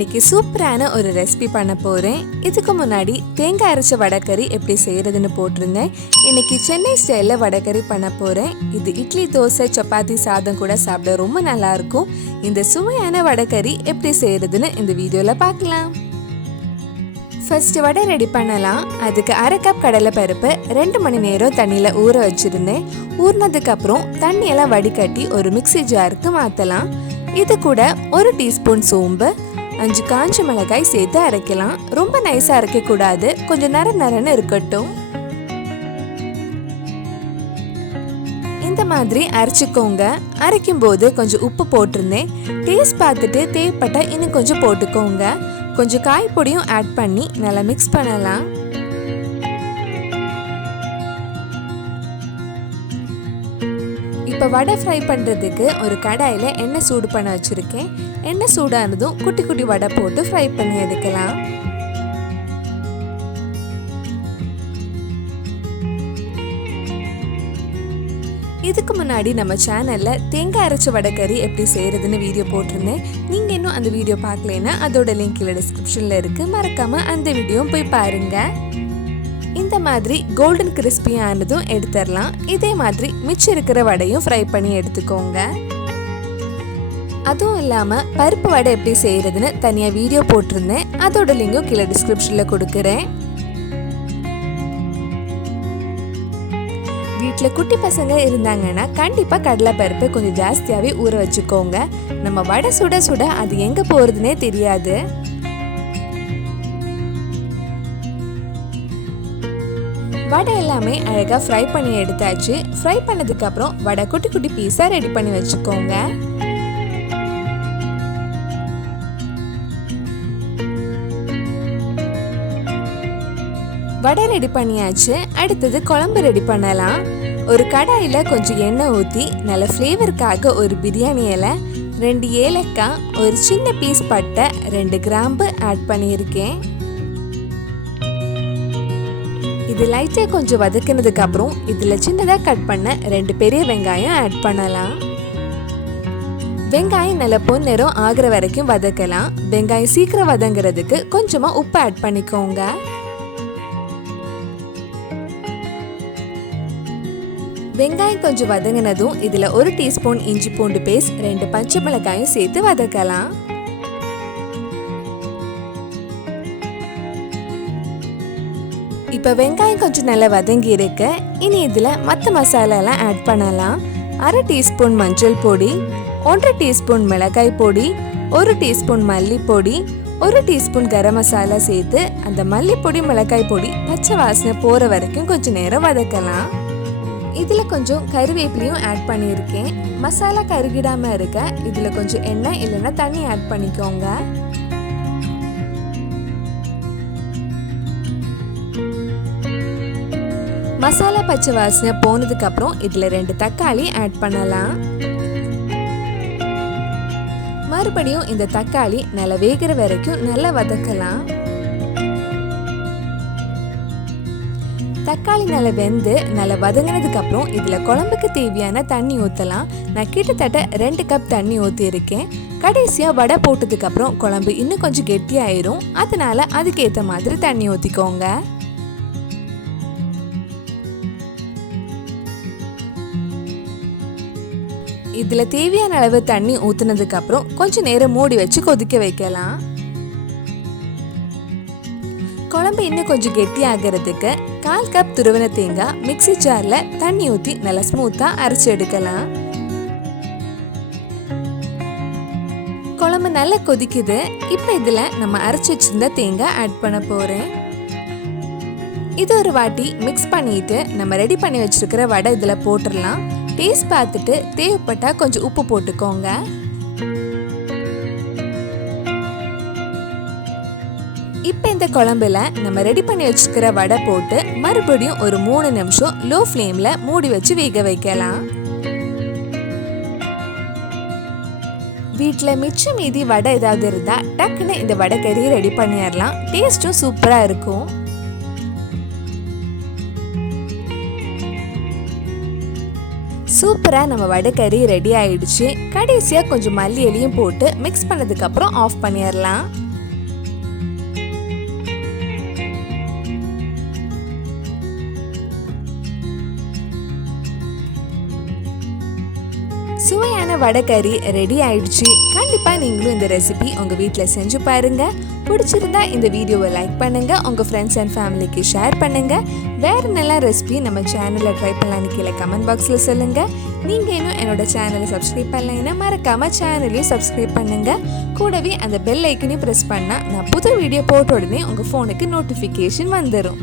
இன்னைக்கு சூப்பரான ஒரு ரெசிபி பண்ண போகிறேன். இதுக்கு முன்னாடி தேங்காய் அரைச்ச வடகறி எப்படி செய்கிறதுன்னு போட்டிருந்தேன். இன்னைக்கு சென்னை ஸ்டைலில் வடகறி பண்ண போகிறேன். இது இட்லி தோசை சப்பாத்தி சாதம் கூட சாப்பிட ரொம்ப நல்லாயிருக்கும். இந்த சுவையான வடகறி எப்படி செய்கிறதுன்னு இந்த வீடியோவில் பார்க்கலாம். ஃபர்ஸ்ட் வடை ரெடி பண்ணலாம். அதுக்கு அரை கப் கடலை பருப்பு 2 மணி நேரம் தண்ணியில் ஊற வச்சுருந்தேன். ஊறினதுக்கப்புறம் தண்ணியெல்லாம் வடிகட்டி ஒரு மிக்ஸி ஜாருக்கு மாற்றலாம். இது கூட 1 டீஸ்பூன் சோம்பு, 5 காஞ்ச மிளகாய் சேர்த்து அரைக்கலாம். ரொம்ப நைஸாக அரைக்கக்கூடாது, கொஞ்சம் நரன்னு இருக்கட்டும். இந்த மாதிரி அரைச்சிக்கோங்க. அரைக்கும் போது கொஞ்சம் உப்பு போட்டிருந்தேன். டேஸ்ட் பார்த்துட்டு தேவைப்பட்டா இன்னும் கொஞ்சம் போட்டுக்கோங்க. கொஞ்சம் காய் பொடியும் ஆட் பண்ணி நல்லா மிக்ஸ் பண்ணலாம். இப்போ வடை ஃப்ரை பண்ணுறதுக்கு ஒரு கடாயில் எண்ணெய் சூடு பண்ண வச்சுருக்கேன். எண்ணெய் சூடானதும் குட்டி குட்டி வடை போட்டு ஃப்ரை பண்ணி எடுக்கலாம். இதுக்கு முன்னாடி நம்ம சேனலில் தேங்காய் அரைச்ச வடகறி எப்படி செய்கிறதுன்னு வீடியோ போட்டிருந்தேன். நீங்கள் இன்னும் அந்த வீடியோ பார்க்கலைன்னா அதோட லிங்க் கீழே டிஸ்கிரிப்ஷனில் இருக்குது. மறக்காமல் அந்த வீடியோவும் போய் பாருங்கள். இந்த மாதிரி கோல்டன் கிறிஸ்பியானதும் எடுத்துடலாம். இதே மாதிரி மிச்சம் இருக்கிற வடையும் ஃப்ரை பண்ணி எடுத்துக்கோங்க. அதுவும் இல்லாமல் பருப்பு வடை எப்படி செய்கிறதுன்னு தனியாக வீடியோ போட்டிருந்தேன். அதோட லிங்கும் கீழே டிஸ்கிரிப்ஷனில் கொடுக்குறேன். வீட்டில் குட்டி பசங்க இருந்தாங்கன்னா கண்டிப்பாக கடலை பருப்பு கொஞ்சம் ஜாஸ்தியாகவே ஊற வச்சுக்கோங்க. நம்ம வடை சுட சுட அது எங்கே போகிறதுனே தெரியாது. வடை எல்லாமே அழகாக ஃப்ரை பண்ணி எடுத்தாச்சு. ஃப்ரை பண்ணதுக்கப்புறம் வடை குட்டி குட்டி பீஸாக ரெடி பண்ணி வச்சுக்கோங்க. வடை ரெடி பண்ணியாச்சு. அடுத்தது குழம்பு ரெடி பண்ணலாம். ஒரு கடாயில் கொஞ்சம் எண்ணெய் ஊற்றி நல்ல ஃப்ளேவருக்காக ஒரு பிரியாணி இலை, 2 ஏலக்காய், ஒரு சின்ன பீஸ் பட்டை, 2 கிராம்பு ஆட் பண்ணியிருக்கேன். இது லைட்டாக கொஞ்சம் வதக்கினதுக்கு அப்புறம் இதில் சின்னதாக கட் பண்ண 2 பெரிய வெங்காயம் ஆட் பண்ணலாம். வெங்காயம் நல்ல பொன்னிறம் ஆகிற வரைக்கும் வதக்கலாம். வெங்காயம் சீக்கிரம் வதங்கிறதுக்கு கொஞ்சமாக உப்பு ஆட் பண்ணிக்கோங்க. வெங்காயம் கொஞ்சம் வதங்கினதும் இதில் 1 டீஸ்பூன் இஞ்சி பூண்டு பேஸ்ட், 2 பச்சை மிளகாயும் சேர்த்து வதக்கலாம். இப்போ வெங்காயம் கொஞ்சம் நல்லா வதங்கி இருக்கு. இனி இதில் மற்ற மசாலாலாம் ஆட் பண்ணலாம். 1/2 டீஸ்பூன் மஞ்சள் பொடி, 1 டீஸ்பூன் மிளகாய் பொடி, 1 டீஸ்பூன் மல்லிப்பொடி, 1 டீஸ்பூன் கரம் மசாலா சேர்த்து அந்த மல்லிப்பொடி மிளகாய் பொடி பச்சை வாசனை போகிற வரைக்கும் கொஞ்சம் நேரம் வதக்கலாம். இதில் கொஞ்சம் கருவேப்பிலையும் ஆட் பண்ணியிருக்கேன். மசாலா கருகிடாமல் இருக்க இதில் கொஞ்சம் எண்ணெய் இல்லைன்னா தண்ணி ஆட் பண்ணிக்கோங்க. மசாலா பச்சை வாசனை போனதுக்கு அப்புறம் இதுல 2 தக்காளி ஆட் பண்ணலாம். மறுபடியும் இந்த தக்காளி நல்லா வேகிற வரைக்கும் நல்லா வதக்கலாம். தக்காளி நல்லா வெந்து நல்லா வதங்கினதுக்கு அப்புறம் இதுல குழம்புக்கு தேவையான தண்ணி ஊற்றலாம். நான் கிட்டத்தட்ட 2 கப் தண்ணி ஊற்றி இருக்கேன். கடைசியாக வடை போட்டதுக்கு அப்புறம் குழம்பு இன்னும் கொஞ்சம் கெட்டியாயிரும். அதனால அதுக்கேற்ற மாதிரி தண்ணி ஊற்றிக்கோங்க. இதில் தேவையான அளவு தண்ணி ஊற்றுனதுக்கு அப்புறம் கொஞ்சம் நேரம் மூடி வச்சு கொதிக்க வைக்கலாம். குழம்பு இன்னும் கொஞ்சம் கெட்டி ஆகிறதுக்கு 1/4 கப் துருவன தேங்காய் மிக்ஸி ஜாரில் தண்ணி ஊற்றி நல்லா ஸ்மூத்தாக அரைச்சி எடுக்கலாம். குழம்பு நல்லா கொதிக்குது. இப்போ இதில் நம்ம அரைச்சி வச்சிருந்த தேங்காய் ஆட் பண்ண போகிறேன். இது ஒரு வாட்டி மிக்ஸ் பண்ணிட்டு நம்ம ரெடி பண்ணி வச்சிருக்கிற வடை இதில் போட்டுடலாம். டேஸ்ட் பார்த்துட்டு தேவைப்பட்டா கொஞ்சம் உப்பு போட்டுக்கோங்க. இப்போ இந்த குழம்புல நம்ம ரெடி பண்ணி வச்சிருக்கிற வடை போட்டு மறுபடியும் ஒரு 3 நிமிஷம் லோ ஃப்ளேமில் மூடி வச்சு வேக வைக்கலாம். வீட்டில் மிச்சம் மீதி வடை ஏதாவது இருந்தால் டக்குன்னு இந்த வடைக்கறி ரெடி பண்ணிடலாம். டேஸ்ட்டும் சூப்பராக இருக்கும். சூப்பரா நம்ம வடைக்கறி ரெடி ஆயிடுச்சு. கடைசியா கொஞ்சம் மல்லி இலையும் போட்டு மிக்ஸ் பண்ணதுக்கு அப்புறம் ஆஃப் பண்ணிடலாம். டேஸ்டியான வடகறி ரெடி ஆயிடுச்சு. கண்டிப்பா நீங்களும் இந்த ரெசிபி உங்க வீட்ல செஞ்சு பாருங்க. பிடிச்சிருந்தா இந்த வீடியோவை லைக் பண்ணுங்க, உங்க ஃப்ரெண்ட்ஸ் அண்ட் ஃபேமிலிக்கு ஷேர் பண்ணுங்க. வேற நல்ல ரெசிபி நம்ம சேனல்ல ட்ரை பண்ணலான்னு கீழே கமெண்ட் பாக்ஸ்ல சொல்லுங்க. நீங்க இன்னும் என்னோட சேனலை சப்ஸ்கிரைப் பண்ணலைன்னா மறக்காம சேனலையும் சப்ஸ்கிரைப் பண்ணுங்க. கூடவே அந்த பெல் ஐக்கனையும் பிரஸ் பண்ணா நான் புது வீடியோ போட்ட உடனே உங்க போனுக்கு நோட்டிஃபிகேஷன் வந்துடும்.